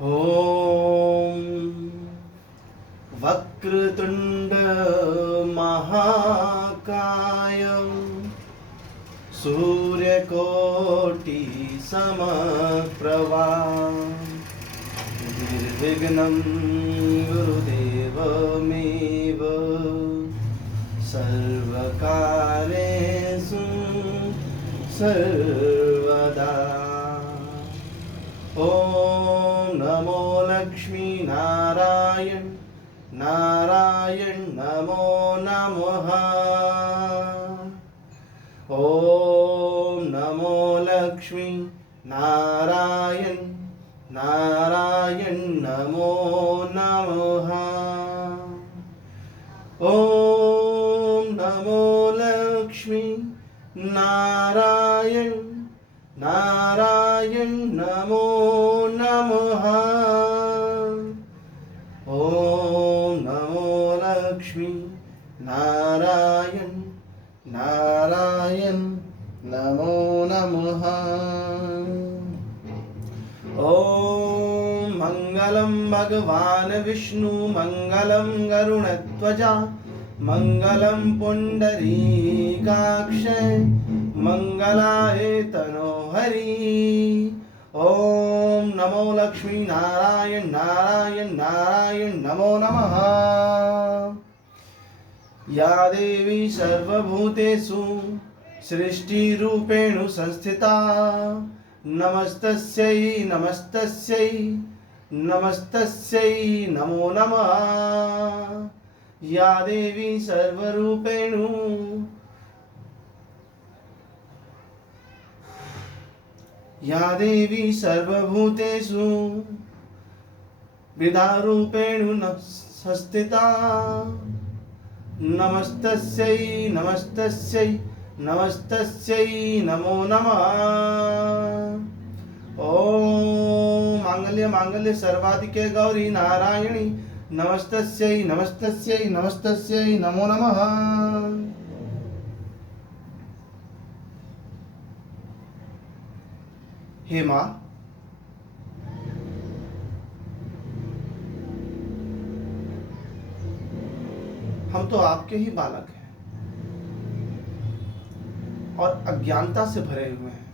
ॐ वक्रतुण्ड महाकाय सूर्यकोटि समप्रभा निर्विघ्नं गुरुदेवमेव सर्वकार्येषु सर्वदा। ॐ नमो लक्ष्मी नारायण नारायण नमो नमः। ॐ नमो लक्ष्मी नारायण नारायण नमो नमः। ॐ नमो लक्ष्मी नारायण नारायण नमो नमः। ॐ नमो लक्ष्मी नारायण नारायण नमो नमः। ॐ मंगलम भगवान विष्णु मंगलम गरुणध्वजा मंगलम पुंडरीकाक्ष मंगलाय तनोहरि। ओम नमो लक्ष्मी नारायण नारायण नारायण नमो नमः। या देवी सर्वभूतेषु सृष्टिरूपेण संस्थिता नमस्तस्यै नमस्तस्यै नमस्तस्यै नमो नमः। या देवी सर्वरूपेण या देवी सर्वभूतेषु विद्यारूपेण संस्थिता नमस्तस्यै नमस्तस्यै नमस्तस्यै नमो नमः। ओम मांगल्य मांगल्य सर्वाधिके गौरी नारायणी नमस्तस्यै नमस्तस्यै नमस्तस्यै नमो नमः। हे माँ, हम तो आपके ही बालक हैं और अज्ञानता से भरे हुए हैं।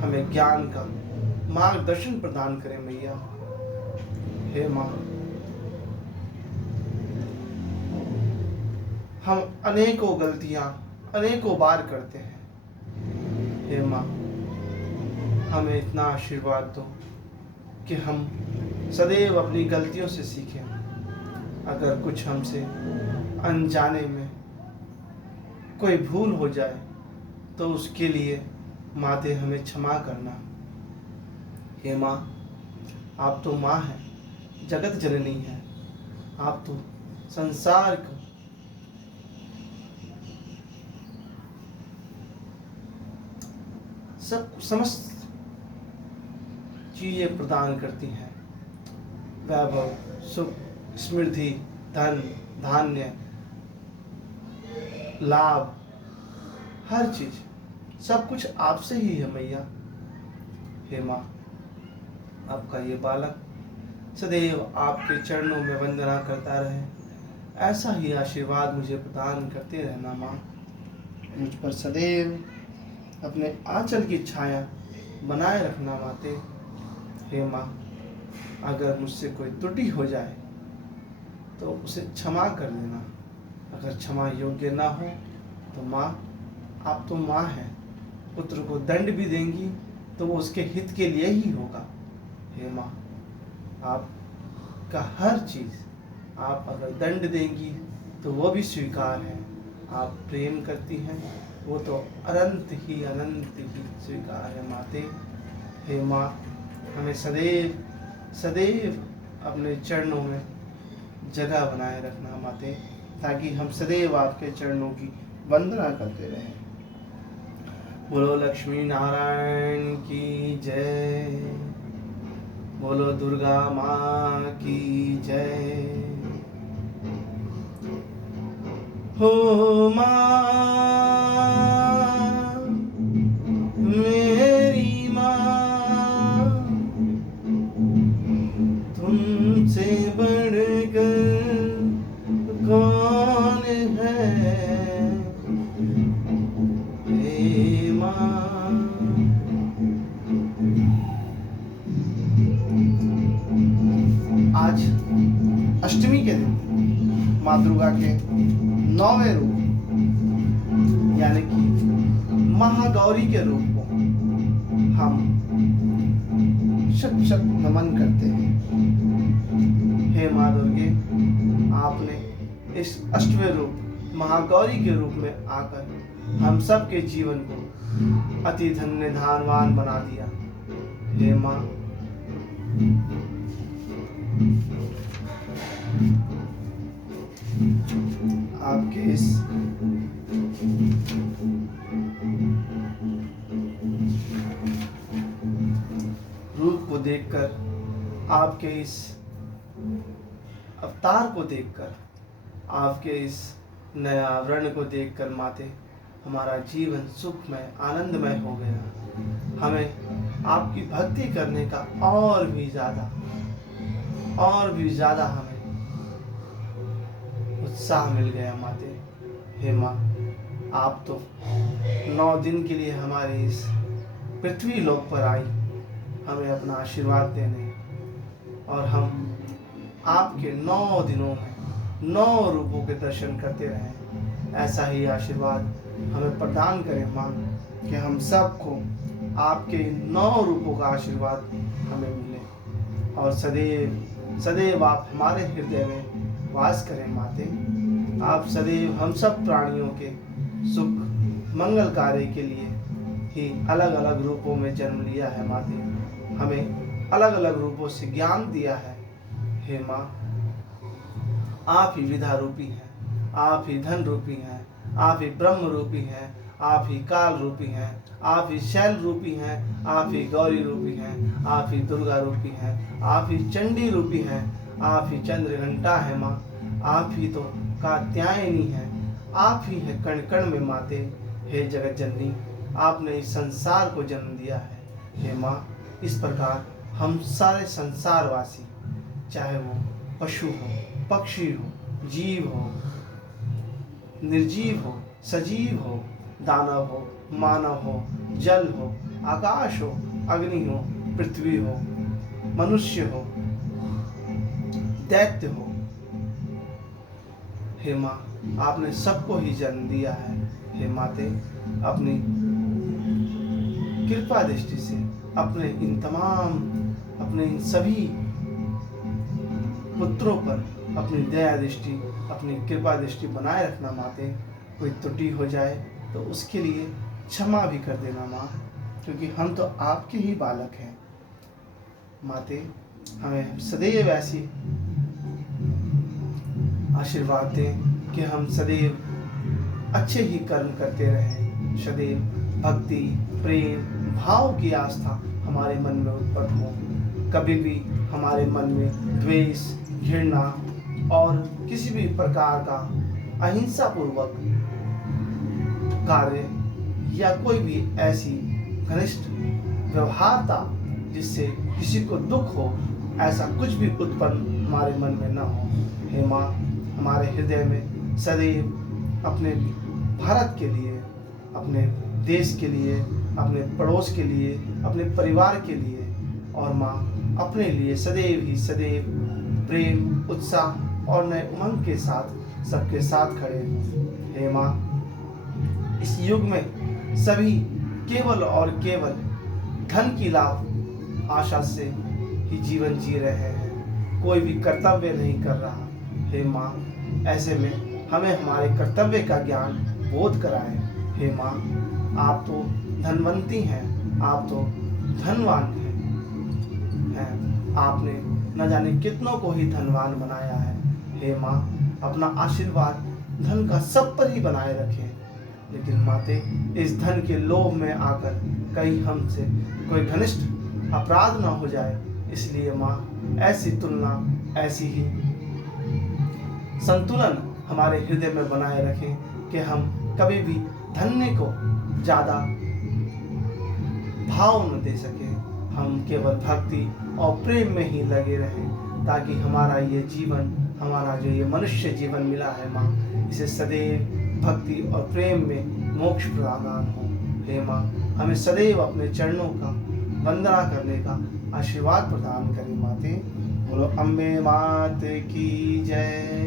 हमें ज्ञान का मार्गदर्शन प्रदान करें मैया। हे माँ, हम अनेकों गलतियां अनेकों बार करते हैं। हे माँ, हमें इतना आशीर्वाद दो कि हम सदैव अपनी गलतियों से सीखें। अगर कुछ हमसे अनजाने में कोई भूल हो जाए तो उसके लिए माते हमें क्षमा करना। हे माँ, आप तो माँ हैं, जगत जननी है। आप तो संसार को सब समस्त चीजें प्रदान करती हैं। वैभव, सुख, समृद्धि, धन, धान्य, लाभ, हर चीज, सब कुछ आपसे ही है मैया। हे माँ, आपका ये बालक सदैव आपके चरणों में वंदना करता रहे, ऐसा ही आशीर्वाद मुझे प्रदान करते रहना माँ। मुझ पर सदैव अपने आंचल की छाया बनाए रखना माते। हे माँ, अगर मुझसे कोई त्रुटि हो जाए तो उसे क्षमा कर देना। अगर क्षमा योग्य ना हो तो माँ, आप तो माँ हैं, पुत्र को दंड भी देंगी तो वो उसके हित के लिए ही होगा। हे माँ, आपका हर चीज़, आप अगर दंड देंगी तो वो भी स्वीकार है। आप प्रेम करती हैं, वो तो अनंत ही स्वीकार है माते। हे माँ, हमें सदैव सदैव अपने चरणों में जगह बनाए रखना माते, ताकि हम सदैव आपके चरणों की वंदना करते रहें। बोलो लक्ष्मी नारायण की जय। बोलो दुर्गा माँ की जय। हो माँ मेरी माँ, अष्टमी के दिन माँ दुर्गा के 9वें रूप यानी कि महागौरी के रूप को हम शत शत नमन करते हैं। हे माँ दुर्गे, आपने इस अष्टवें रूप महागौरी के रूप में आकर हम सबके जीवन को अति धन्य धानवान बना दिया। हे माँ, आपके इस रूप को देखकर, आपके इस अवतार को देखकर, आपके इस नया आवरण को देखकर माते, हमारा जीवन सुखमय आनंदमय हो गया। हमें आपकी भक्ति करने का और भी ज़्यादा हमें उत्साह मिल गया माते। हे माँ, आप तो 9 दिन के लिए हमारे इस पृथ्वी लोक पर आई हमें अपना आशीर्वाद देने, और हम आपके 9 दिनों में 9 रूपों के दर्शन करते रहें। ऐसा ही आशीर्वाद हमें प्रदान करें माँ, कि हम सबको आपके 9 रूपों का आशीर्वाद हमें मिले, और सदैव सदैव आप हमारे हृदय में वास करें माते। आप सदैव हम सब प्राणियों के सुख मंगल कार्य के लिए ही अलग अलग रूपों में जन्म लिया है माते। हमें अलग अलग रूपों से ज्ञान दिया है। हे माँ, आप ही विधा रूपी हैं, आप ही धन रूपी हैं, आप ही ब्रह्म रूपी हैं, आप ही काल रूपी हैं, आप ही शैल रूपी हैं, आप ही गौरी रूपी हैं, आप ही दुर्गा रूपी हैं, आप ही चंडी रूपी हैं, आप ही चंद्रघंटा है माँ, आप ही तो कात्यायनी है, आप ही है कण कण में माते। हे जगत जननी, आपने इस संसार को जन्म दिया है। हे माँ, इस प्रकार हम सारे संसारवासी, चाहे वो पशु हो, पक्षी हो, जीव हो, निर्जीव हो, सजीव हो, दानव हो, मानव हो, जल हो, आकाश हो, अग्नि हो, पृथ्वी हो, मनुष्य हो, दैत्य हो, हे माँ, आपने सबको ही जन्म दिया है। हे माते, अपनी कृपा दृष्टि से अपने इन सभी पुत्रों पर अपनी दया दृष्टि, अपनी कृपा दृष्टि बनाए रखना माते। कोई त्रुटि हो जाए तो उसके लिए क्षमा भी कर देना माँ, क्योंकि हम तो आपके ही बालक हैं माते। हमें सदैव ऐसी आशीर्वाद दें कि हम सदैव अच्छे ही कर्म करते रहें, सदैव भक्ति, प्रेम, भाव की आस्था हमारे मन में उत्पन्न हो। कभी भी हमारे मन में द्वेष, घृणा और किसी भी प्रकार का अहिंसा पूर्वक कार्य या कोई भी ऐसी घनिष्ठ व्यवहारता जिससे किसी को दुख हो, ऐसा कुछ भी उत्पन्न हमारे मन में न हो। हे माँ, हमारे हृदय में सदैव अपने भारत के लिए, अपने देश के लिए, अपने पड़ोस के लिए, अपने परिवार के लिए और माँ अपने लिए सदैव प्रेम, उत्साह और नए उमंग के साथ सबके साथ खड़े हों। हे माँ, इस युग में सभी केवल और केवल धन की लाभ आशा से ही जीवन जी रहे हैं, कोई भी कर्तव्य नहीं कर रहा। हे माँ, ऐसे में हमें हमारे कर्तव्य का ज्ञान बोध कराएं। हे माँ, आप तो धनवंती हैं, आप तो धनवान हैं, आपने न जाने कितनों को ही धनवान बनाया है। हे माँ, अपना आशीर्वाद धन का सब पर ही बनाए रखें, लेकिन माते, इस धन के लोभ में आकर कहीं हमसे कोई घनिष्ठ अपराध ना हो जाए, इसलिए माँ ऐसी तुलना, ऐसी ही संतुलन हमारे हृदय में बनाए रखें कि हम कभी भी धन्य को ज़्यादा भाव न दे सके। हम केवल भक्ति और प्रेम में ही लगे रहें, ताकि हमारा ये जीवन, हमारा जो ये मनुष्य जीवन मिला है माँ, इसे सदैव भक्ति और प्रेम में मोक्ष प्रदान हो। हे माँ, हमें सदैव अपने चरणों का वंदना करने का आशीर्वाद प्रदान करें माते। बोलो अम्बे मात की जय।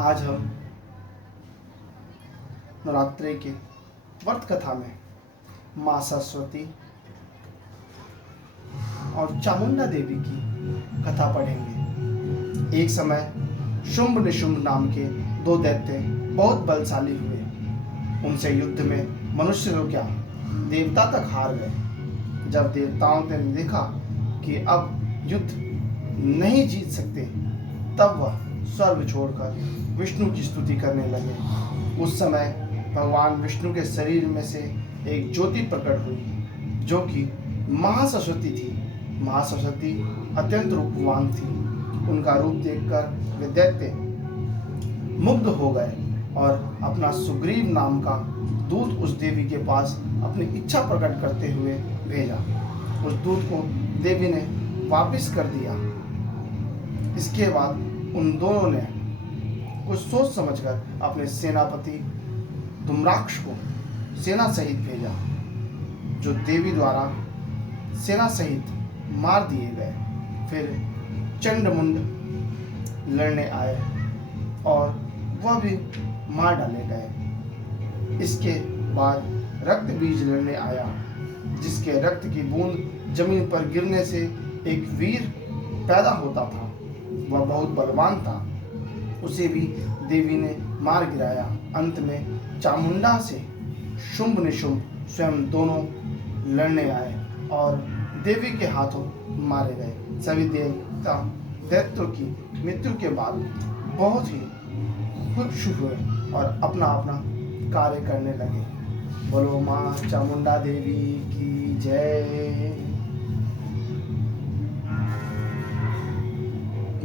आज हम नवरात्रि के व्रत कथा में माँ सरस्वती और चामुंडा देवी की कथा पढ़ेंगे। एक समय शुंभ निशुंभ नाम के दो दैत्य बहुत बलशाली हुए। उनसे युद्ध में मनुष्य तो क्या देवता तक हार गए। जब देवताओं ने देखा कि अब युद्ध नहीं जीत सकते, तब वह स्वर्ग छोड़कर विष्णु की स्तुति करने लगे। उस समय भगवान विष्णु के शरीर में से एक ज्योति प्रकट हुई, जो कि महासरस्वती थी। महासरस्वती अत्यंत रूपवान थी। उनका रूप देखकर वे दैत्य मुग्ध हो गए और अपना सुग्रीव नाम का दूत उस देवी के पास अपनी इच्छा प्रकट करते हुए भेजा। उस दूत को देवी ने वापस कर दिया। इसके बाद उन दोनों ने कुछ सोच समझकर अपने सेनापति धूम्राक्ष को सेना सहित भेजा, जो देवी द्वारा सेना सहित मार दिए गए। फिर चंडमुंड लड़ने आए और वह भी मार डाले गए। इसके बाद रक्त बीज लड़ने आया, जिसके रक्त की बूंद जमीन पर गिरने से एक वीर पैदा होता था। वह बहुत बलवान था। उसे भी देवी ने मार गिराया। अंत में चामुंडा से शुंभ निशुंभ स्वयं दोनों लड़ने आए और देवी के हाथों मारे गए। सभी देवता दैत्यों की मृत्यु के बाद बहुत ही खुश हुए और अपना अपना कार्य करने लगे। बोलो माँ चामुंडा देवी की जय।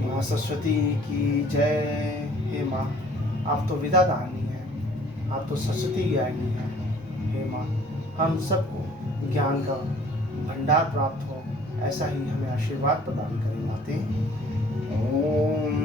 माँ सरस्वती की जय। हे माँ, आप तो विदा दानी हैं, आप तो सरस्वती ज्ञानी हैं। हे माँ, हम सबको ज्ञान का भंडार प्राप्त हो, ऐसा ही हमें आशीर्वाद प्रदान करें माते। ओम